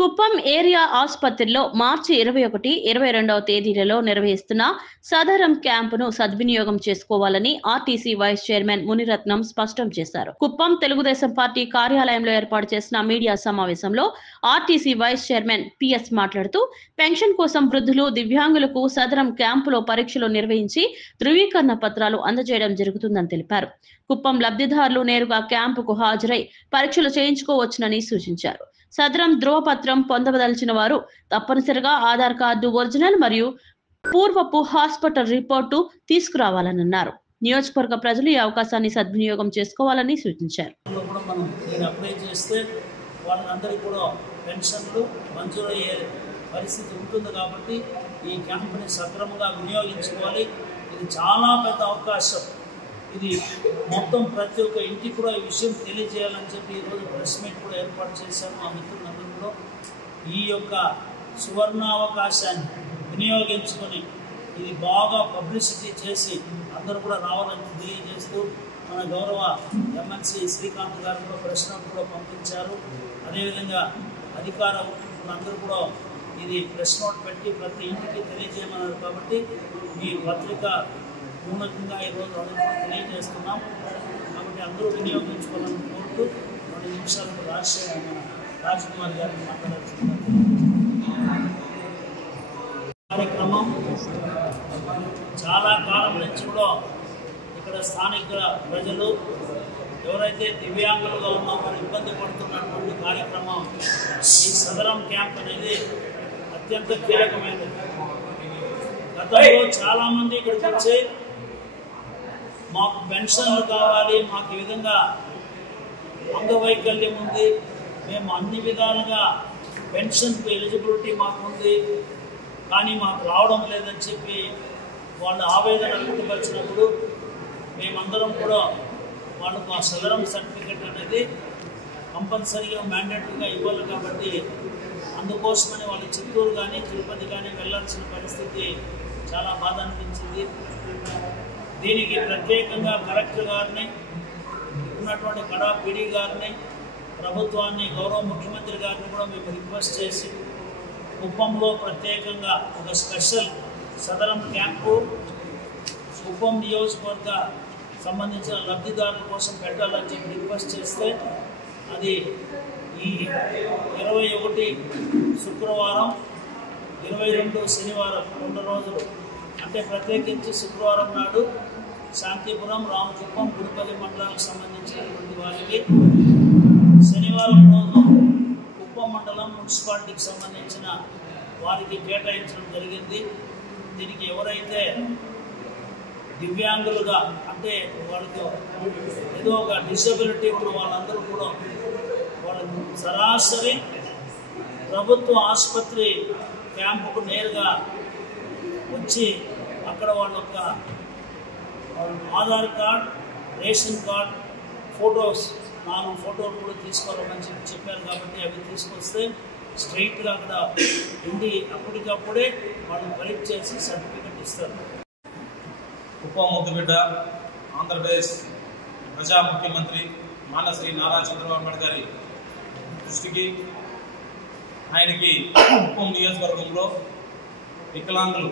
Kuppam area ఆసుపత్రిలో మార్చి 21, 22వ తేదీలలో నిర్వహిస్తున్న సదరం క్యాంపును సద్వినియోగం చేసుకోవాలని ఆర్టీసీ వైస్ చైర్మన్ మునిరత్నం స్పష్టం చేశారు. కుప్పం తెలుగుదేశం పార్టీ కార్యాలయంలో ఏర్పాటు చేసిన మీడియా సమావేశంలో ఆర్టీసీ వైస్ చైర్మన్ పిఎస్ మాట్లాడుతూ పెన్షన్ కోసం వృద్ధులు, దివ్యాంగులకు సదరం క్యాంపులో పరీక్షలు నిర్వహించి ధృవీకరణ పత్రాలు అందజేయడం జరుగుతుందని తెలిపారు. కుప్పం లబ్ధిదారులు నేరుగా క్యాంపుకు హాజరై పరీక్షలు చేయించుకోవచ్చునని సూచించారు. సదరం ధ్రువపత్రం పొందవదలిచిన వారు తప్పనిసరిగా ఆధార్ కార్డు ఒరిజినల్ మరియు పూర్వపు హాస్పిటల్ రిపోర్టు తీసుకురావాలన్నారు. నియోజకవర్గ ప్రజలు ఈ అవకాశాన్ని సద్వినియోగం చేసుకోవాలని సూచించారు. పరిస్థితి ఉంటుంది కాబట్టి ఈ క్యాంపుని సక్రమంగా వినియోగించుకోవాలి. ఇది చాలా పెద్ద అవకాశం. ఇది మొత్తం ప్రతి ఒక్క ఇంటికి కూడా ఈ విషయం తెలియజేయాలని చెప్పి ఈరోజు ప్రెస్ మీట్ కూడా ఏర్పాటు చేశాము. మా మిత్రులందరూ కూడా ఈ యొక్క సువర్ణావకాశాన్ని వినియోగించుకొని ఇది బాగా పబ్లిసిటీ చేసి అందరూ కూడా రావాలని తెలియజేస్తూ మన గౌరవ ఎమ్మెల్సీ శ్రీకాంత్ గారు కూడా ప్రెస్ నోట్ కూడా పంపించారు. అదేవిధంగా అధికారులందరూ కూడా ఇది ప్రెస్ నోట్ పెట్టి ప్రతి ఇంటికి తెలియజేయమన్నారు. కాబట్టి ఈ పత్రిక మూలంగా ఈరోజు అందరూ తెలియజేస్తున్నాం. కాబట్టి అందరూ వినియోగించుకోవాలని కోరుతూ 2 నిమిషాలకు రాజ్కుమార్ గారిని మాట్లాడాల్సిన కార్యక్రమం చాలా కాలం నుంచి కూడా ఇక్కడ స్థానిక ప్రజలు ఎవరైతే దివ్యాంగులుగా ఉన్నామో ఇబ్బంది పడుతున్నటువంటి కార్యక్రమం ఈ సదరం క్యాంప్ అనేది అత్యంత కీలకమైనది. గతంలో చాలామంది ఇక్కడికి వచ్చి మాకు పెన్షన్లు కావాలి, మాకు ఈ విధంగా అంగవైకల్యం ఉంది, మేము అన్ని విధాలుగా పెన్షన్కు ఎలిజిబిలిటీ మాకు ఉంది కానీ మాకు రావడం లేదని చెప్పి వాళ్ళు ఆవేదన వ్యక్తపరిచినప్పుడు మేమందరం కూడా వాళ్ళకు ఆ సదరం సర్టిఫికెట్ అనేది కంపల్సరీగా మ్యాండేటరీగా ఇవ్వాలి. కాబట్టి అందుకోసమని వాళ్ళు చిత్తూరు కానీ తిరుపతి కానీ వెళ్ళాల్సిన పరిస్థితి చాలా బాధ అనిపించింది. దీనికి ప్రత్యేకంగా కలెక్టర్ గారిని, ఉన్నటువంటి కడా పీడీ గారిని, ప్రభుత్వాన్ని, గౌరవ ముఖ్యమంత్రి గారిని కూడా మేము రిక్వెస్ట్ చేసి కుప్పంలో ప్రత్యేకంగా ఒక స్పెషల్ సదరం క్యాంపు కుప్పం నియోజకవర్గ సంబంధించిన లబ్ధిదారుల కోసం పెట్టాలని చెప్పి రిక్వెస్ట్ చేస్తే అది ఈ 21 శుక్రవారం, 22 శనివారం 2 రోజులు, అంటే ప్రత్యేకించి శుక్రవారం నాడు శాంతిపురం, రామకుప్పం, గుడిపల్లి మండలానికి సంబంధించినటువంటి వారికి, శనివారం రోజు కుప్పం మండలం మున్సిపాలిటీకి సంబంధించిన వారికి కేటాయించడం జరిగింది. దీనికి ఎవరైతే దివ్యాంగులుగా అంటే వాళ్ళకి ఏదో ఒక డిసెబిలిటీ ఉన్న వాళ్ళందరూ కూడా వాళ్ళకు సరాసరి ప్రభుత్వ ఆసుపత్రి క్యాంపుకు నేరుగా వచ్చి అక్కడ వాళ్ళ యొక్క Aadhaar card, ration card, photos 4 ఫోటోలు కూడా తీసుకోవాలని చెప్పారు. కాబట్టి అవి తీసుకొస్తే స్ట్రైట్గా అక్కడ ఉండి అప్పటికప్పుడే వాళ్ళు పరీక్ష చేసి సర్టిఫికెట్ ఇస్తారు. కుప్పం ముద్దుబిడ్డ, ఆంధ్రప్రదేశ్ ప్రజా ముఖ్యమంత్రి మానశ్రీ నారా చంద్రబాబు నాయుడు గారి దృష్టికి ఆయనకి కుప్పం నియోజకవర్గంలో వికలాంగులు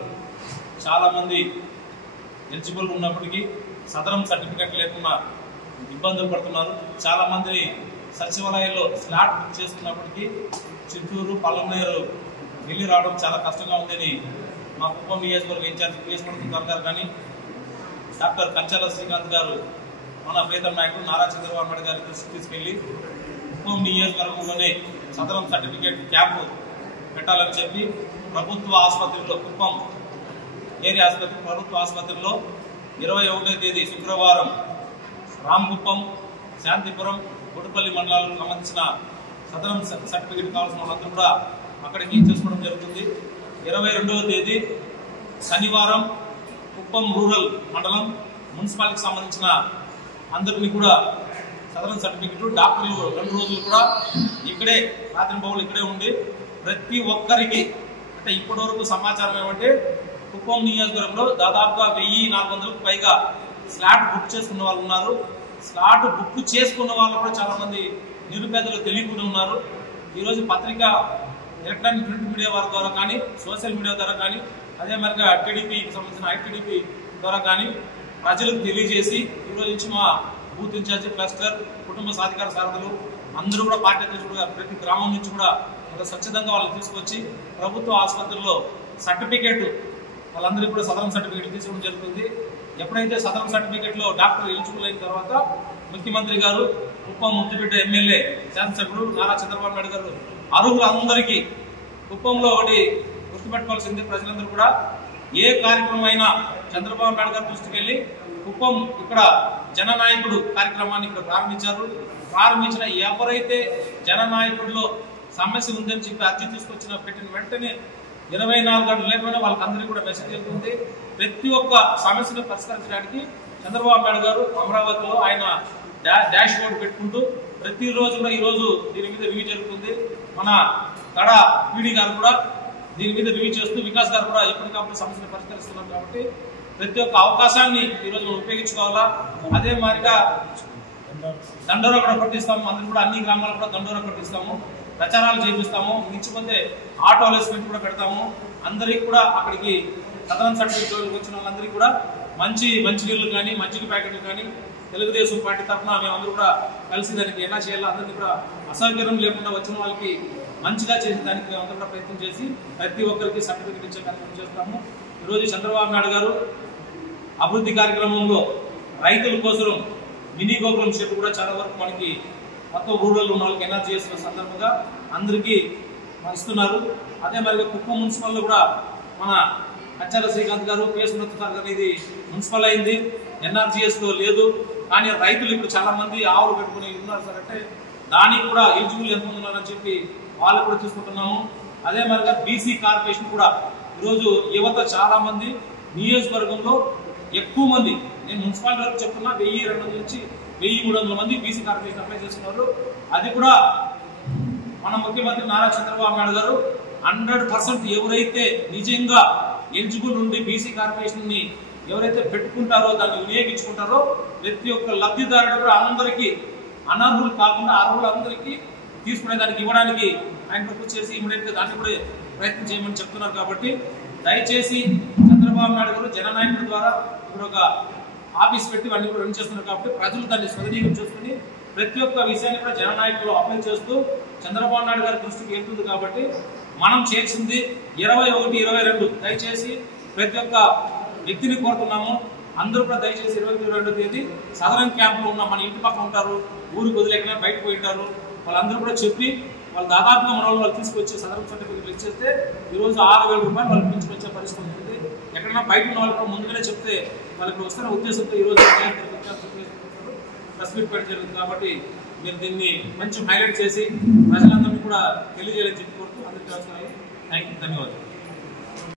చాలామంది ఎలిజిబుల్ ఉన్నప్పటికీ సదరం సర్టిఫికెట్ లేకుండా ఇబ్బందులు పడుతున్నారు. చాలామంది సచివాలయంలో స్లాట్ బుక్ చేసుకున్నప్పటికీ చిత్తూరు, పల్లెనేరు వెళ్ళి రావడం చాలా కష్టంగా ఉందని మా కుప్పం నియోజకవర్గ ఇన్ఛార్జ్ పిఎస్ గారు కానీ డాక్టర్ కంచాల శ్రీకాంత్ గారు మన ప్రీతం నాయకుడు నారా చంద్రబాబు నాయుడు గారి దృష్టికి తీసుకెళ్లి కుప్పం నియోజకవర్గంలోనే సదరం సర్టిఫికేట్ క్యాంపు పెట్టాలని చెప్పి ప్రభుత్వ ఆసుపత్రిలో, కుప్పం ఏరియా ఆసుపత్రి ప్రభుత్వ ఆసుపత్రిలో 21వ తేదీ శుక్రవారం రామకుప్పం, శాంతిపురం, గుడిపల్లి మండలాలకు సంబంధించిన సదరం సర్టిఫికేట్ కావాల్సిన వాళ్ళందరూ కూడా అక్కడికి చేసుకోవడం జరుగుతుంది. 22వ తేదీ శనివారం కుప్పం రూరల్ మండలం మున్సిపాలిటీకి సంబంధించిన అందరినీ కూడా సదరం సర్టిఫికెట్ డాక్టర్లు 2 రోజులు కూడా ఇక్కడే రాత్రింబవళ్ళు ఇక్కడే ఉండి ప్రతి ఒక్కరికి, అంటే ఇప్పటి వరకు సమాచారం ఏమంటే కుప్పం నియోజకవర్గంలో దాదాపుగా 1400కు పైగా స్లాట్ బుక్ చేసుకున్న వాళ్ళు ఉన్నారు. స్లాట్ బుక్ చేసుకున్న వాళ్ళు కూడా చాలా మంది నిరుపేదలు తెలియకుండా ఉన్నారు. ఈరోజు పత్రిక ఎలక్ట్రానిక్ ప్రింట్ మీడియా వారి ద్వారా కానీ, సోషల్ మీడియా ద్వారా కానీ, అదే మరిగా టీడీపీకి సంబంధించిన ఐటీడీపీ ద్వారా కానీ ప్రజలకు తెలియజేసి ఈరోజు నుంచి మా బూత్ ఇన్ఛార్జి, క్లస్టర్, కుటుంబ సాధికార సారథులు అందరూ కూడా పార్టీ అధ్యక్షుడుగా ప్రతి గ్రామం నుంచి కూడా స్వచ్ఛందంగా వాళ్ళని తీసుకొచ్చి ప్రభుత్వ ఆసుపత్రుల్లో సర్టిఫికేట్ వాళ్ళందరికీ కూడా సదరం సర్టిఫికేట్ తీసుకోవడం జరుగుతుంది. ఎప్పుడైతే సదరం సర్టిఫికేట్లో డాక్టర్ ఎలిజిబుల్ అయిన తర్వాత ముఖ్యమంత్రి గారు, కుప్పం ముద్దుబిడ్డ ఎమ్మెల్యే, శాసనసభ్యుడు నారా చంద్రబాబు నాయుడు గారు అర్హులందరికీ కుప్పంలో ఒకటి గుర్తుపెట్టుకోవాల్సింది, ప్రజలందరూ కూడా ఏ కార్యక్రమం అయినా చంద్రబాబు నాయుడు గారి దృష్టికి వెళ్ళి కుప్పం ఇక్కడ జననాయకుడు కార్యక్రమాన్ని ఇక్కడ ప్రారంభించిన ఎవరైతే జననాయకుడిలో సమస్య ఉందని చెప్పి అర్జీ పెట్టిన వెంటనే 24 గంటలు లేకపోయినా వాళ్ళకందరికీ కూడా మెసేజ్ వెళ్తుంది. ప్రతి ఒక్క సమస్యను పరిష్కరించడానికి చంద్రబాబు నాయుడు గారు అమరావతిలో ఆయన డాష్ బోర్డు పెట్టుకుంటూ ప్రతిరోజు కూడా ఈరోజు దీని మీద రివ్యూ జరుగుతుంది. మన కడ పీడీ గారు కూడా దీని మీద రివ్యూ చేస్తూ, వికాస్ గారు కూడా ఎప్పటికప్పుడు సమస్యను పరిష్కరిస్తున్నారు. కాబట్టి ప్రతి ఒక్క అవకాశాన్ని ఈరోజు మనం ఉపయోగించుకోవాలా. అదే మాదిరిగా దండోరా కూడా కొట్టిస్తాము, అందరూ కూడా అన్ని గ్రామాలు కూడా దండోరా కొట్టిస్తాము, ప్రచారాలు చేపిస్తాము. ఇచ్చిపోతే ఆటో అలెస్మెంట్ కూడా పెడతాము. అందరికి కూడా అక్కడికి సదరన్ సర్టిఫికేట్ వచ్చిన వాళ్ళందరికీ కూడా మంచి నీళ్లు కానీ, మజ్జిగ ప్యాకెట్లు కానీ తెలుగుదేశం పార్టీ తరఫున మేమందరూ కూడా కలిసి దానికి ఎలా చేయాలో అందరినీ కూడా అసౌకర్యం లేకుండా వచ్చిన వాళ్ళకి మంచిగా చేసి దానికి మేమందరూ కూడా ప్రయత్నం చేసి ప్రతి ఒక్కరికి సర్టిఫికేట్ ఇచ్చే కార్యక్రమం చేస్తాము. ఈరోజు చంద్రబాబు నాయుడు గారు అభివృద్ధి కార్యక్రమంలో రైతుల కోసం మినీ గోకులం షెడ్ కూడా చాలా వరకు మనకి మొత్తం రూరల్ ఉన్న వాళ్ళకి ఎనర్జీ చేస్తున్న సందర్భంగా అందరికీ ఇస్తున్నారు. అదే మరి కుప్పం మున్సిపల్లో కూడా మన కచ్చాల శ్రీకాంత్ గారు, కేసు సార్ గారు ఇది మున్సిపల్ అయింది, ఎన్ఆర్జీఎస్లో లేదు. కానీ రైతులు ఇప్పుడు చాలా మంది ఆవులు పెట్టుకుని ఉన్నారు సార్ అంటే దానికి కూడా ఎలిజిబుల్ ఎంత ఉన్నారని చెప్పి వాళ్ళు కూడా తీసుకుంటున్నాము. అదే మరిగా బీసీ కార్పొరేషన్ కూడా ఈరోజు యువత చాలా మంది నియోజకవర్గంలో ఎక్కువ మంది, నేను మున్సిపాలిటీ వరకు చెప్తున్నా 1200 నుంచి 1300 మంది బీసీ కార్పొరేషన్ అప్లై చేస్తున్నారు. అది కూడా మన ముఖ్యమంత్రి నారా చంద్రబాబు నాయుడు గారు 100% ఎవరైతే నిజంగా ఎలిజిబుల్ ఉండి బీసీ కార్పొరేషన్ ని ఎవరైతే పెట్టుకుంటారో, దాన్ని వినియోగించుకుంటారో ప్రతి ఒక్క లబ్ధిదారుడు అందరికీ, అనర్హులు కాకుండా అర్హులందరికీ తీసుకునేదానికి ఇవ్వడానికి ఆయన ప్రపోజ్ చేసి ఇమీడియట్ గా దాన్ని కూడా ప్రయత్నం చేయమని చెప్తున్నారు. కాబట్టి దయచేసి చంద్రబాబు నాయుడు గారు జననాయకుడి ద్వారా ఇప్పుడు ఒక ఆఫీస్ పెట్టి అన్ని కూడా రన్ చేస్తున్నారు. కాబట్టి ప్రజలు దాన్ని సద్వినియోగం చేసుకుని ప్రతి ఒక్క విషయాన్ని కూడా జననాయకులు అప్లై చేస్తూ చంద్రబాబు నాయుడు గారి దృష్టికి వెళ్తుంది. కాబట్టి మనం చేసింది 21, 22 దయచేసి ప్రతి ఒక్క వ్యక్తిని కోరుతున్నాము. అందరూ కూడా దయచేసి 22వ తేదీ సదరన్ క్యాంప్ లో ఉన్న మన ఇంటి పక్కన ఉంటారు, ఊరికి వదిలేకనే బయటకు పోయి ఉంటారు, వాళ్ళందరూ కూడా చెప్పి వాళ్ళు దాదాపుగా మన వాళ్ళు తీసుకొచ్చి సదరన్ సర్టిఫికేట్ ఇచ్చేస్తే ఈరోజు 6,000 రూపాయలు వాళ్ళకి తీసుకొచ్చే పరిస్థితి ఉంటుంది. ఎక్కడైనా బయట ఉన్న వాళ్ళు కూడా ముందుగానే చెప్తే వాళ్ళకి వస్తున్న ఉద్దేశంతో ఈరోజు ప్రెస్ మీట్ పెట్టడం జరుగుతుంది. కాబట్టి మీరు దీన్ని కొంచెం హైలైట్ చేసి ప్రజలందరినీ కూడా తెలియజేయాలని చెప్పి కోరుతూ అందరికీ ధన్యవాదాలు.